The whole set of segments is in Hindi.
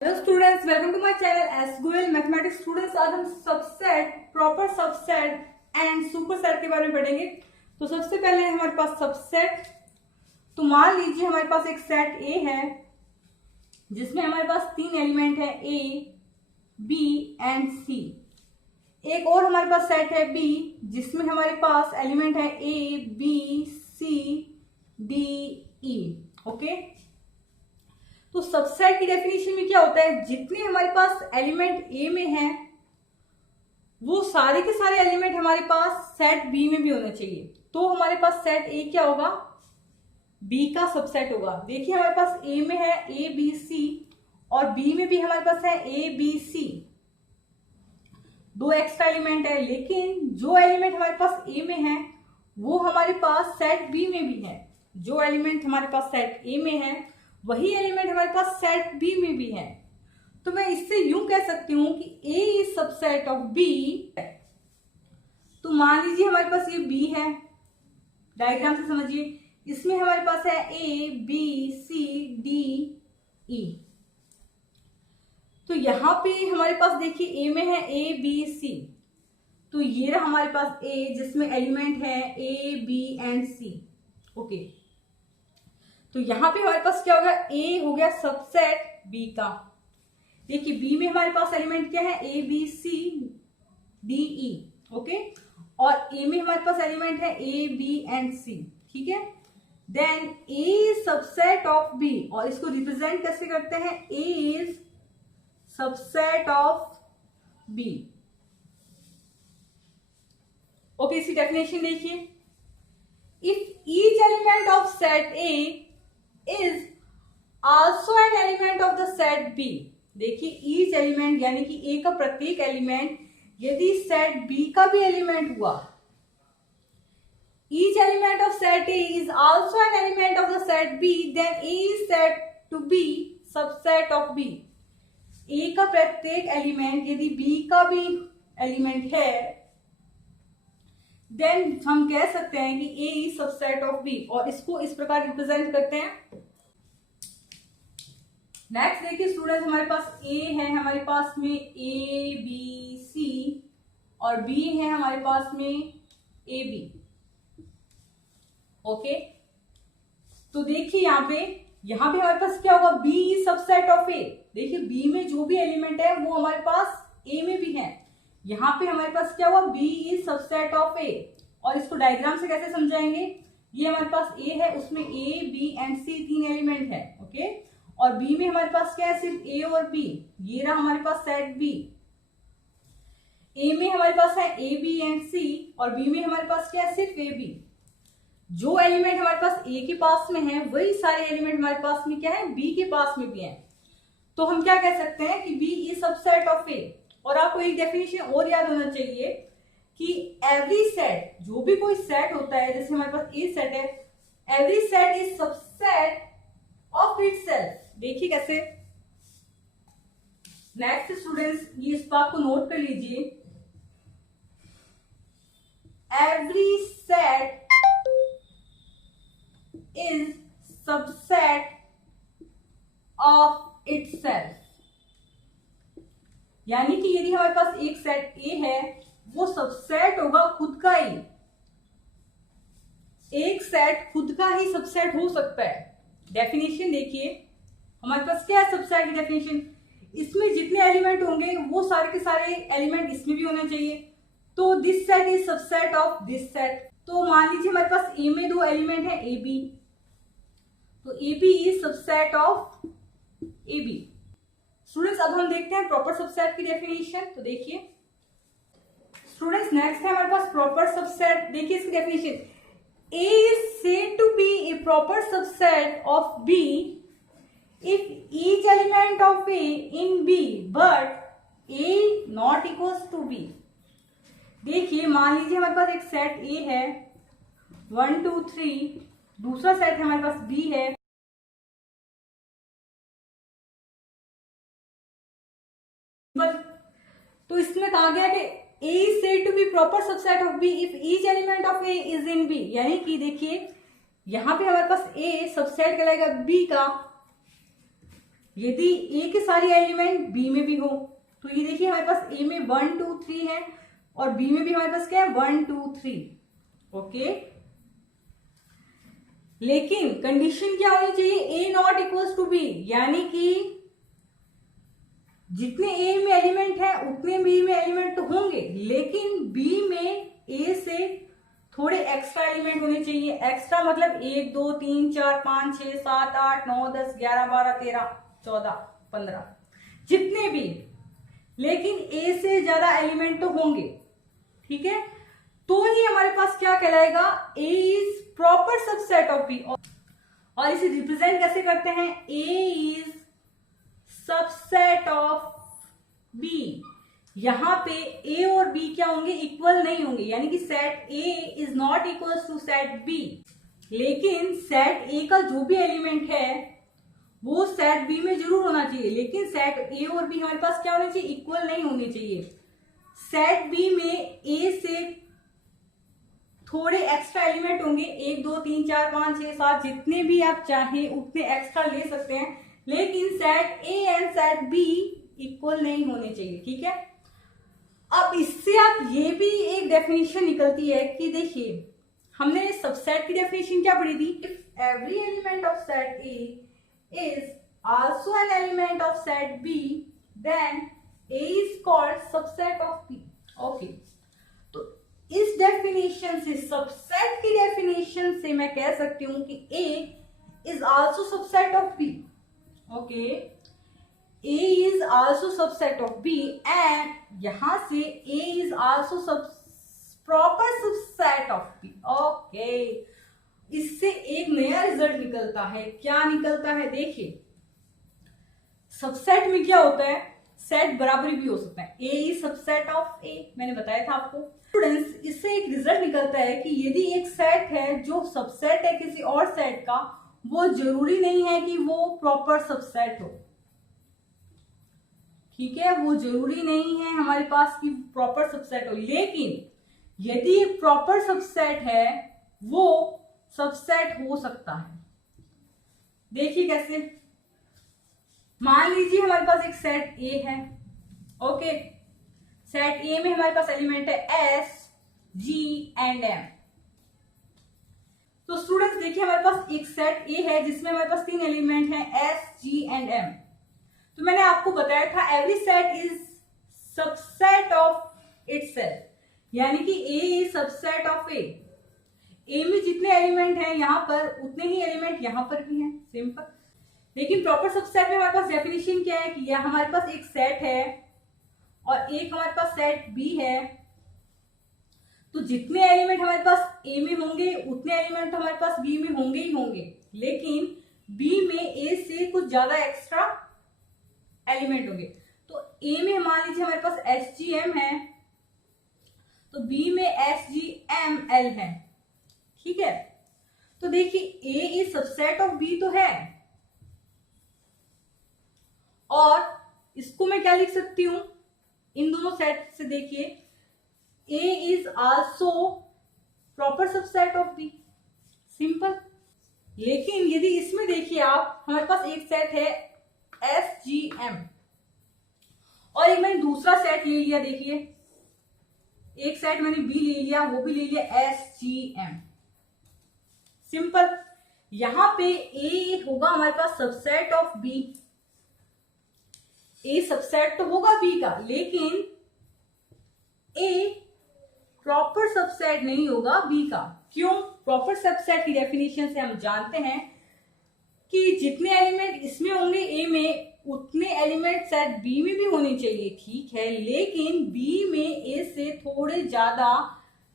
Hello students, welcome to my channel S Goyal mathematics. Students, आज हम subset, proper subset and superset के बारे में पढ़ेंगे। तो सबसे पहले है हमारे पास सबसेट। तो मान लीजिए हमारे पास एक सेट ए है जिसमें हमारे पास तीन एलिमेंट है ए, बी एंड सी। एक और हमारे पास सेट है बी जिसमें हमारे पास एलिमेंट है A, B, C, D, E. Okay, तो सबसेट की डेफिनेशन में क्या होता है, जितने हमारे पास एलिमेंट ए में हैं वो सारे के सारे एलिमेंट हमारे पास सेट बी में भी होने चाहिए। तो हमारे पास सेट ए क्या होगा, बी का सबसेट होगा। देखिए हमारे पास ए में है ए, बी, सी और बी में भी हमारे पास है ए, बी, सी। दो एक्स्ट्रा एलिमेंट है, लेकिन जो एलिमेंट हमारे पास ए में है वो हमारे पास सेट बी में भी है। जो एलिमेंट हमारे पास सेट ए में है वही एलिमेंट हमारे पास सेट बी में भी है। तो मैं इससे यूं कह सकती हूं कि A is subset of B. तो मान लीजिए हमारे पास ये बी है, डायग्राम से समझिए। इसमें हमारे पास है ए, बी, सी, डी, ई। तो यहां पे हमारे पास देखिए ए में है ए, बी, सी। तो ये रहा हमारे पास ए जिसमें एलिमेंट है A, B and C. Okay, तो यहां पे हमारे पास क्या होगा, ए हो गया सबसेट बी का। देखिए बी में हमारे पास एलिमेंट क्या है, A, B, C, D, E. Okay, और ए में हमारे पास एलिमेंट है ए, बी एंड सी। ठीक है, then A is subset of B, और इसको रिप्रेजेंट कैसे करते हैं, A is subset of B. Okay, इसकी डेफिनेशन देखिए, if each element of set A is also an element of the set B। देखिए each एलिमेंट यानी कि A का प्रत्येक एलिमेंट यदि सेट B का भी एलिमेंट हुआ, each element of set A is also an element of the set B, then A is said to be subset of B। A का प्रत्येक एलिमेंट यदि B का भी एलिमेंट है देन हम कह सकते हैं कि A is subset of B, और इसको इस प्रकार रिप्रेजेंट करते हैं। नेक्स्ट देखिए स्टूडेंट्स, हमारे पास A है हमारे पास में A, B, C, और B है हमारे पास में A, B। ओके, तो देखिए यहाँ पे हमारे पास क्या होगा, B is subset of A। देखिए B में जो भी एलिमेंट है वो हमारे पास A में भी है। यहाँ पे हमारे पास क्या हुआ, B is subset of A, और इसको डायग्राम से कैसे समझाएंगे, ये हमारे पास A है, उसमें A, B एंड C तीन एलिमेंट है। ओके, और B में हमारे पास क्या है, सिर्फ A और B। ये रहा हमारे पास सेट B। A में हमारे पास है A, B एंड C, और B में हमारे पास क्या है, सिर्फ A, B। जो एलिमेंट हमारे पास A के पास में है वही सारे एलिमेंट हमारे पास में क्या है, B के पास में भी है। तो हम क्या कह सकते हैं कि B is subset of A। और आपको एक डेफिनेशन और याद होना चाहिए कि एवरी सेट, जो भी कोई सेट होता है, जैसे हमारे पास ए सेट है, every set is subset of itself. देखिए कैसे। नेक्स्ट स्टूडेंट्स, ये इस बात को नोट कर लीजिए, every set is subset of itself. यानी कि यदि हमारे पास एक सेट ए है वो सबसेट होगा खुद का ही। एक सेट खुद का ही सबसेट हो सकता है। डेफिनेशन देखिए, हमारे पास क्या है सबसेट की डेफिनेशन, इसमें जितने एलिमेंट होंगे वो सारे के सारे एलिमेंट इसमें भी होने चाहिए। तो this set is subset of this set. तो मान लीजिए हमारे पास ए में दो एलिमेंट है ए, बी, तो A, B is subset of A, B. Students, अब हम देखते हैं प्रॉपर सबसेट की डेफिनेशन। तो देखिए स्टूडेंट्स, नेक्स्ट है हमारे पास प्रॉपर सबसेट। देखिए इसकी definition, A is said to be a proper subset of B if each element of A in B but A not equals to B। देखिए मान लीजिए हमारे पास एक सेट A है 1, 2, 3, दूसरा सेट हमारे पास B है, तो इसमें कहा गया कि A is said to be proper subset of B if each element of A is in B। यानी कि देखिए यहाँ पे हमारे पास A सबसेट कहलाएगा B का यदि ए के सारे एलिमेंट बी में भी हो, तो ये देखिए हमारे पास ए में 1 2 3 है और बी में भी हमारे पास क्या है 1 2 3। ओके, लेकिन कंडीशन क्या होनी चाहिए, ए नॉट इक्वल्स टू बी, यानी कि जितने ए में एलिमेंट है उतने बी में एलिमेंट तो होंगे, लेकिन बी में ए से थोड़े एक्स्ट्रा एलिमेंट होने चाहिए। एक्स्ट्रा मतलब 1 2 3 4 5 6 7 8 9 10 11 12 13 14 15 जितने भी, लेकिन ए से ज्यादा एलिमेंट तो होंगे। ठीक है, तो ही हमारे पास क्या कहलाएगा, A is proper subset of B. और इसे रिप्रेजेंट कैसे करते हैं, A is subset of B. यहां पे ए और बी क्या होंगे, इक्वल नहीं होंगे, यानी कि set A is not equal to set B. लेकिन सेट ए का जो भी एलिमेंट है वो सेट बी में जरूर होना चाहिए, लेकिन सेट ए और बी हमारे पास क्या होने चाहिए, इक्वल नहीं होने चाहिए। सेट बी में ए से थोड़े एक्स्ट्रा एलिमेंट होंगे, 1 2 3 4 5 6 7 जितने भी आप चाहें उतने एक्स्ट्रा ले सकते हैं, लेकिन set A and set B equal नहीं होने चाहिए। ठीक है, अब इससे आप ये भी एक डेफिनेशन निकलती है कि देखिए हमने सबसेट की डेफिनेशन क्या पढ़ी थी, if every element of set A is also an element of set B then A is called subset of B. Okay, तो इस डेफिनेशन से, सबसेट की डेफिनेशन से मैं कह सकती हूं कि A is also subset of B. Okay, A is also subset of B and यहां से A is also proper subset of B। Okay, इससे एक नया रिजल्ट निकलता है। क्या निकलता है, देखिए सबसेट में क्या होता है, सेट बराबरी भी हो सकता है, A is subset of A, मैंने बताया था आपको। स्टूडेंट्स, इससे एक रिजल्ट निकलता है कि यदि एक सेट है जो सबसेट है किसी और सेट का, वो जरूरी नहीं है कि वो प्रॉपर सबसेट हो। ठीक है, वो जरूरी नहीं है हमारे पास कि प्रॉपर सबसेट हो, लेकिन यदि प्रॉपर सबसेट है वो सबसेट हो सकता है। देखिए कैसे, मान लीजिए हमारे पास एक सेट ए है। ओके, सेट ए में हमारे पास एलिमेंट है एस जी एंड एम। तो स्टूडेंट्स देखिए हमारे पास एक सेट ए है जिसमें हमारे पास 3 एलिमेंट हैं एस जी एंड एम। तो मैंने आपको बताया था every set is subset of itself, यानी कि ए इज सबसेट ऑफ ए। ए में जितने एलिमेंट हैं यहां पर उतने ही एलिमेंट यहां पर भी हैं, सिंपल। लेकिन प्रॉपर सबसेट में हमारे पास डेफिनेशन क्या है कि यह हमारे पास एक सेट है और एक हमारे पास सेट बी है, तो जितने एलिमेंट हमारे पास ए में होंगे उतने एलिमेंट तो हमारे पास बी में होंगे ही होंगे, लेकिन बी में ए से कुछ ज्यादा एक्स्ट्रा एलिमेंट होंगे। तो ए में मान लीजिए हमारे पास एस जी एम है, तो बी में एस जी एम एल है। ठीक है, तो देखिए A is subset of B तो है, और इसको मैं क्या लिख सकती हूं, इन दोनों सेट से देखिए A is also proper subset of B, simple. लेकिन यदि इसमें देखिए आप, हमारे पास एक सेट है एस जी एम और एक मैंने दूसरा सेट ले लिया, देखिए एक सेट मैंने बी ले लिया, वो भी ले लिया एस जी एम, सिंपल। यहां पे ए होगा हमारे पास subset of B, A subset तो होगा बी का, लेकिन ए प्रॉपर सबसेट नहीं होगा बी का। क्यों? प्रॉपर सबसेट की डेफिनेशन से हम जानते हैं कि जितने एलिमेंट इसमें होंगे ए में उतने एलिमेंट सेट बी में भी होने चाहिए। ठीक है, लेकिन बी में ए से थोड़े ज्यादा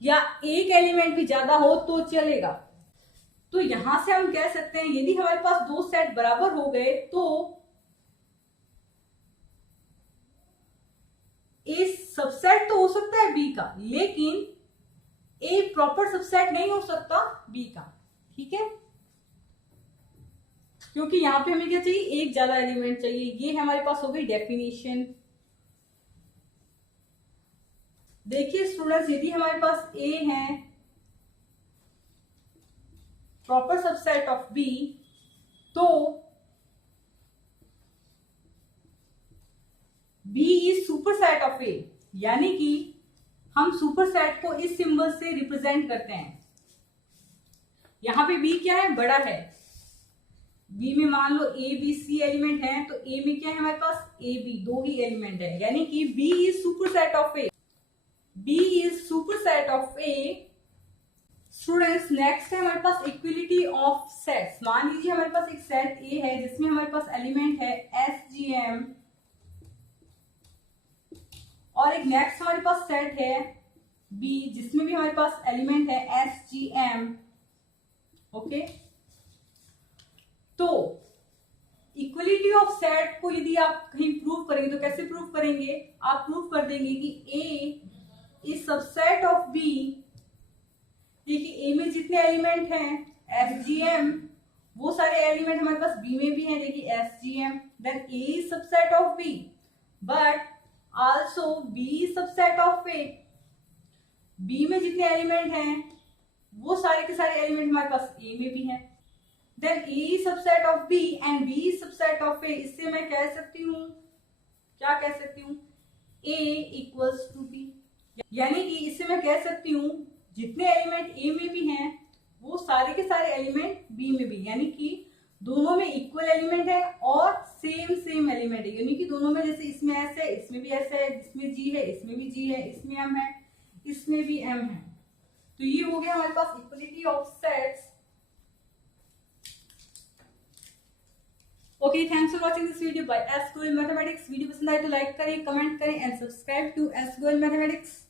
या एक एलिमेंट भी ज्यादा हो तो चलेगा। तो यहां से हम कह सकते हैं यदि हमारे पास दो सेट बराबर हो गए तो ए सबसेट तो हो सकता है बी का, लेकिन ए प्रॉपर सबसेट नहीं हो सकता बी का। ठीक है, क्योंकि यहां पे हमें क्या चाहिए, एक ज्यादा एलिमेंट चाहिए। ये हमारे पास हो गई डेफिनेशन। देखिए स्टूडेंट्स, यदि हमारे पास ए है प्रॉपर सबसेट ऑफ बी, तो सुपरसेट ऑफ ए, यानी कि हम सुपरसेट को इस सिंबल से रिप्रेजेंट करते हैं। यहां पे बी क्या है, बड़ा है। बी में मान लो ए बी सी एलिमेंट है, तो ए में क्या है हमारे पास, ए बी, 2 ही एलिमेंट है, यानी कि B is superset of A. B is superset of A. Students next है हमारे पास इक्विलिटी ऑफ सेट्स। मान लीजिए हमारे पास एक सेट ए है जिसमें हमारे पास एलिमेंट है एस जी एम, और एक नेक्स्ट हमारे पास सेट है बी जिसमें भी हमारे पास एलिमेंट है एस जी एम। ओके, तो इक्वलिटी ऑफ सेट को यदि आप कहीं प्रूव करेंगे तो कैसे प्रूव करेंगे, आप प्रूव कर देंगे कि A is subset of B. देखिए ए में जितने एलिमेंट हैं एस जी एम, वो सारे एलिमेंट हमारे पास बी में भी हैं। देखिए S G M, then A is subset of B, but also B is subset of A. B में जितने एलिमेंट हैं वो सारे के सारे एलिमेंट हमारे पास ए में भी हैं। Then A is subset of B and B is subset of A. इससे मैं कह सकती हूँ, क्या कह सकती हूँ, ए इक्वल्स टू बी, यानी कि इससे मैं कह सकती हूँ जितने एलिमेंट ए में भी हैं वो सारे के सारे एलिमेंट बी में भी, यानी कि दोनों में इक्वल एलिमेंट है और सेम एलिमेंट है, यानी कि दोनों में जैसे इसमें एस है, इसमें भी एस है, इसमें जी है, इसमें भी जी है, इसमें एम है, इसमें भी एम है। तो ये हो गया हमारे पास equality of sets. Okay, thanks for watching this video by S Goyal mathematics. Video पसंद आए तो लाइक करें, कमेंट करें and subscribe to S Goyal mathematics.